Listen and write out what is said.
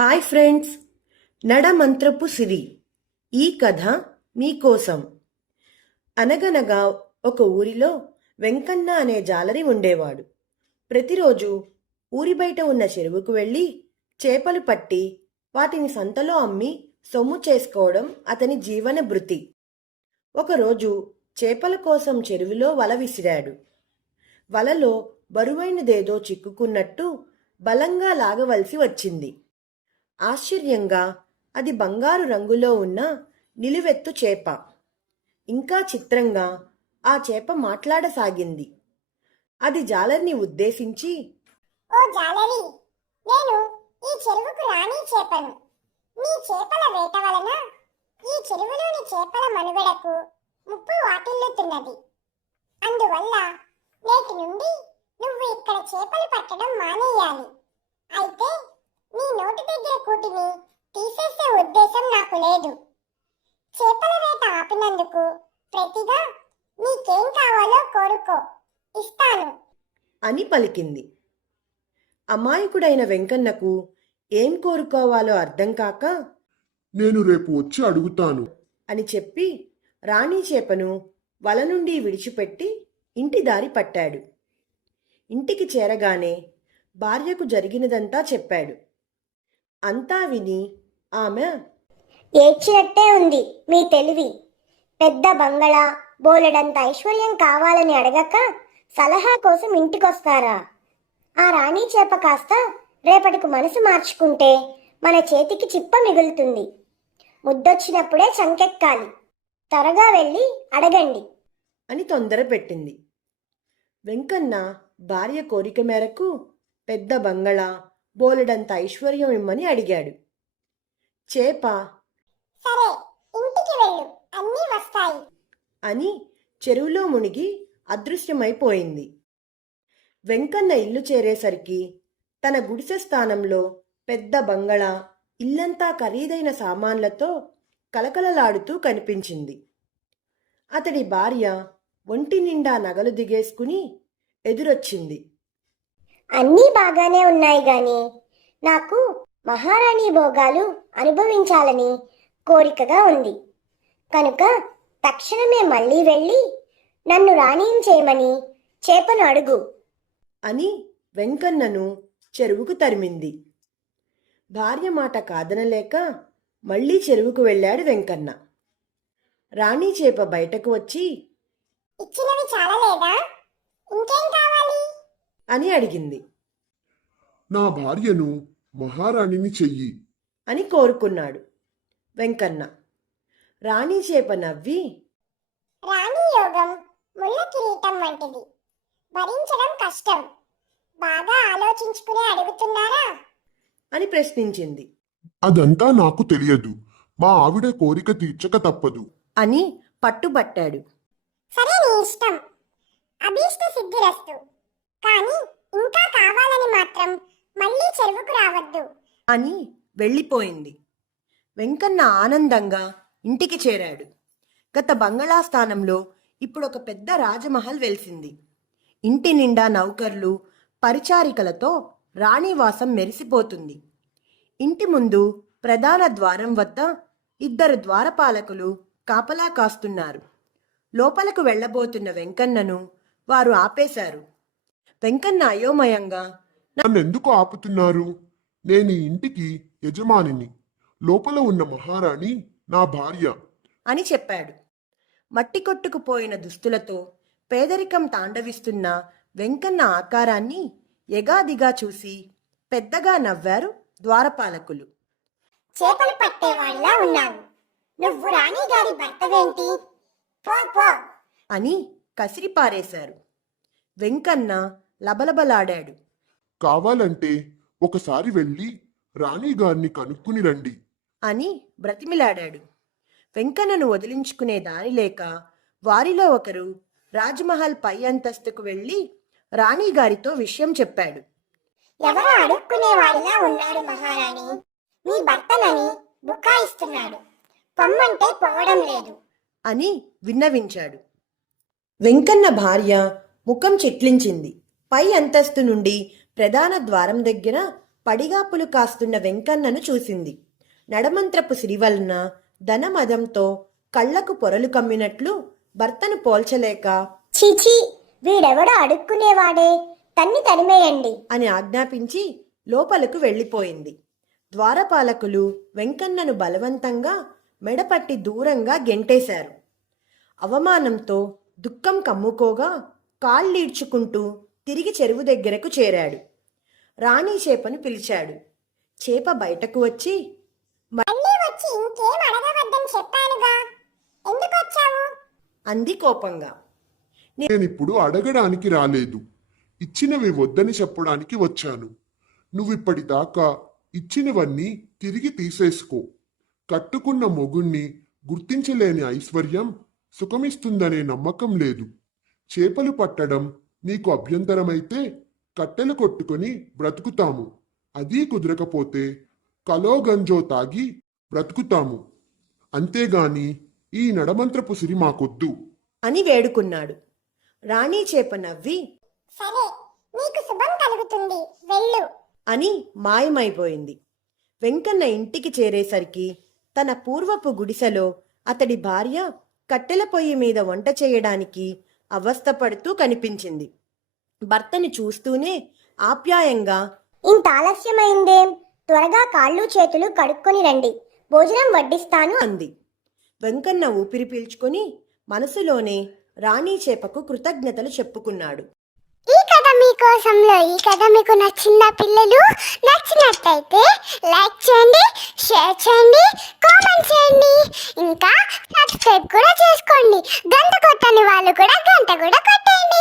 Hi friends, నడమంత్రపు సిరి ఈ కథ మీకోసం. అనగనగా ఒక ఊరిలో వెంకన్న అనే జాలరి ఉండేవాడు. ప్రతిరోజు ఊరి బయట ఉన్న చెరువుకు వెళ్ళి చేపలు పట్టి వాటిని సంతలో అమ్మి సొమ్ము చేసుకోవడం అతని జీవన భృతి. ఒకరోజు చేపల కోసం చెరువులో వల విసిరాడు. వలలో బరువైనదేదో చిక్కుకున్నట్టు బలంగా లాగవలసి వచ్చింది. ఆశ్చర్యంగా అది బంగారు రంగులో ఉన్న నిలువెత్తు చేప. ఇంకా చిత్రంగా ఆ చేప మాట్లాడసాగింది. అది జాలర్ని ఉద్దేశించి, ఓ జాలరి, నేను ఈ చెరువుకు రాణి చేపను. నీ చేపల వేట వలన ఈ చెరువులోని చేపల మనుగడకు ముప్పు వాటిల్లుతున్నది. అందువల్ల నేటి నుండి నువ్వు ఇక్కడ చేపలు పట్టడం మానేయాలి. అయితే నీ నోటి దగ్గర కూటిని తీసేసే ఉద్దేశం నాకు లేదు. చేపల వేట ఆపినందుకు ప్రతిగా నీకేం కావాలో కోరుకో, ఇస్తాను అని పలికింది. అమాయకుడైన వెంకన్నకు ఏం కోరుకోవాలో అర్థం కాక, నేను రేపు వచ్చి అడుగుతాను అని చెప్పి రాణి చేపను వల నుండి విడిచిపెట్టి ఇంటి దారి పట్టాడు. ఇంటికి చేరగానే భార్యకు జరిగినదంతా చెప్పాడు. అంతా విని ఆమె, ఏడ్చినట్టే ఉంది మీ తెలివి. పెద్ద బంగళా, బోలెడంత ఐశ్వర్యం కావాలని అడగక సలహా కోసం ఇంటికొస్తారా? ఆ రాణి చేప కాస్త రేపటికి మనసు మార్చుకుంటే మన చేతికి చిప్ప మిగులుతుంది. ముద్దొచ్చినప్పుడే చంకెక్కాలి. త్వరగా వెళ్ళి అడగండి అని తొందర పెట్టింది. వెంకన్న భార్య కోరిక మేరకు పెద్ద బంగళా, బోలెడంత ఐశ్వర్యం ఇమ్మని అడిగాడు. చేప సరే, ఇంటికి వెళ్ళు, అన్నీ వస్తాయి అని చెరువులో మునిగి అదృశ్యమైపోయింది. వెంకన్న ఇల్లు చేరేసరికి తన గుడిసె స్థానంలో పెద్ద బంగళా, ఇల్లంతా ఖరీదైన సామాన్లతో కలకలలాడుతూ కనిపించింది. అతడి భార్య ఒంటి నిండా నగలు దిగేసుకుని ఎదురొచ్చింది. అన్నీ బాగానే ఉన్నాయి గాని నాకు మహారాణి భోగాలు అనుభవించాలని కోరికగా ఉంది. కనుక తక్షణమే మళ్ళీ వెళ్ళి నన్ను రాణిని చేయమని చేపను అడుగు అని వెంకన్నను చెరువుకు తరిమింది. భార్య మాట కాదనలేక మళ్ళీ చెరువుకు వెళ్ళాడు వెంకన్న. రాణి చేప బయటకు వచ్చి, ఇచ్చినవి చాలలేదా? ఇంకేం కావాలి అని అడిగింది. నా భార్యను మహారాణిని చెయ్యి అని కోరుకున్నాడు వెంకన్న. రాణి చేప నవ్వి, రాణి యోగం ముళ్ళ కిరీటం వంటిది. భరించడం కష్టం. బాగా ఆలోచించుకుని అడుగుతున్నారా అని ప్రశ్నించింది. అదంతా నాకు తెలియదు. మా ఆవిడ కోరిక తీర్చక తప్పదు అని పట్టుబట్టాడు. సరే, నీ ఇష్టం. అభీష్ట సిద్ధిరస్తు. కానీ ఇంకా కావాలని మాత్రం మళ్ళీ చెరువుకు రావద్దు అని వెళ్ళిపోయింది. వెంకన్న ఆనందంగా ఇంటికి చేరాడు. గత బంగళా స్థానంలో ఇప్పుడు ఒక పెద్ద రాజమహల్ వెలిసింది. ఇంటి నిండా నౌకర్లు, పరిచారికలతో రాణివాసం మెరిసిపోతుంది. ఇంటి ముందు ప్రధాన ద్వారం వద్ద 2 ద్వారపాలకులు కాపలా కాస్తున్నారు. లోపలకు వెళ్ళబోతున్న వెంకన్నను వారు ఆపేశారు. వెంకన్న అయోమయంగా, నన్నెందుకు ఆపుతున్నారు? నేను ఈ ఇంటికి యజమానిని. లోపల ఉన్న మహారాణి నా భార్య అని చెప్పాడు. మట్టి కొట్టుకుపోయిన దుస్తులతో పేదరికం తాండవిస్తున్న వెంకన్న ఆకారాన్ని ఎగాదిగా చూసి పెద్దగా నవ్వారు ద్వారపాలకులు. చేపలు పట్టేవాడిలా ఉన్నావు. నువ్వు రాణి గారి భర్తవేంటి? పో పో అని కసిరిపారేశారు. వెంకన్న లబలబలాడాడు. కావాలంటే ఒకసారి వెళ్ళి రాణిగారిని కనుక్కుని రండి అని బ్రతిమిలాడాడు. వెంకన్నను వదిలించుకునే దారి లేక వారిలో ఒకరు రాజ్మహల్ పై అంతస్తుకు వెళ్ళి రాణిగారితో విషయం చెప్పాడు. ఎవరో అడుక్కునేవాడిలా ఉన్నాడు మహారాణి. మీ భర్తనని బుకాయిస్తున్నాడు. పొమ్మంటే పోవడం లేదు అని విన్నవించాడు. వెంకన్న భార్య ముఖం చిట్లించింది. పై అంతస్తు నుండి ప్రధాన ద్వారం దగ్గర పడిగాపులు కాస్తున్న వెంకన్నను చూసింది. నడమంత్రపు సిరి వలన ధనమదంతో కళ్లకు పొరలు కమ్మినట్లు భర్తను పోల్చలేక చీచీ, వీడెవడో అడుక్కునేవాడే, తన్ని తరిమేయండి అని ఆజ్ఞాపించి లోపలకు వెళ్ళిపోయింది. ద్వారపాలకులు వెంకన్నను బలవంతంగా మెడపట్టి దూరంగా గెంటేశారు. అవమానంతో దుఃఖం కమ్ముకోగా కాళ్ళీడ్చుకుంటూ తిరిగి చెరువు దగ్గరకు చేరాడు. రాణి చేపను పిలిచాడు. చేప బయటకు వచ్చి మళ్ళీ వచ్చి ఇంకేం అడగవద్దని చెప్పానుగా, ఎందుకు వచ్చావు? అంది కోపంగా. నేనిప్పుడు అడగడానికి రాలేదు, ఇచ్చినవి వద్దని చెప్పడానికి వచ్చాను. నువ్విప్పటిదాకా ఇచ్చినవన్నీ తిరిగి తీసేసుకో. కట్టుకున్న మొగుణ్ణి గుర్తించలేని ఐశ్వర్యం సుఖమిస్తుందనే నమ్మకం లేదు. చేపలు పట్టడం నీకు అభ్యంతరమైతే కట్టెలు కొట్టుకొని బ్రతుకుతాము. అదీ కుదరకపోతే కలో గంజో తాగి బ్రతుకుతాము. అంతేగాని ఈ నడమంత్రపు సిరి మాకొద్దు అని వేడుకున్నాడు. రాణి చేప నవ్వి సరే, నీకు శుభం కలుగుతుంది, వెళ్ళు. అని మాయమైపోయింది. వెంకన్న ఇంటికి చేరేసరికి తన పూర్వపు గుడిసెలో అతడి భార్య కట్టెల పొయ్యి మీద వంట చేయడానికి అవస్థపడుతూ కనిపించింది. భర్తని చూస్తూనే ఆప్యాయంగా ఇంత ఆలస్యమైందేం? త్వరగా కాళ్ళు చేతులు కడుక్కొని రండి, భోజనం వడ్డిస్తాను అంది. వెంకన్న ఊపిరి పీల్చుకొని మనసులోనే రాణి చేపకు కృతజ్ఞతలు చెప్పుకున్నాడు. ఈ కథ మీకోసంలో. ఈ కథ మీకు నచ్చిందా పిల్లలు? నచ్చినట్టయితే లైక్ చేయండి, షేర్ చేయండి, కామెంట్ చేయండి, ఇంకా సబ్స్క్రైబ్ కూడా చేసుకోండి. గంట కొట్టని వాళ్ళు కూడా గంట కూడా కొట్టండి.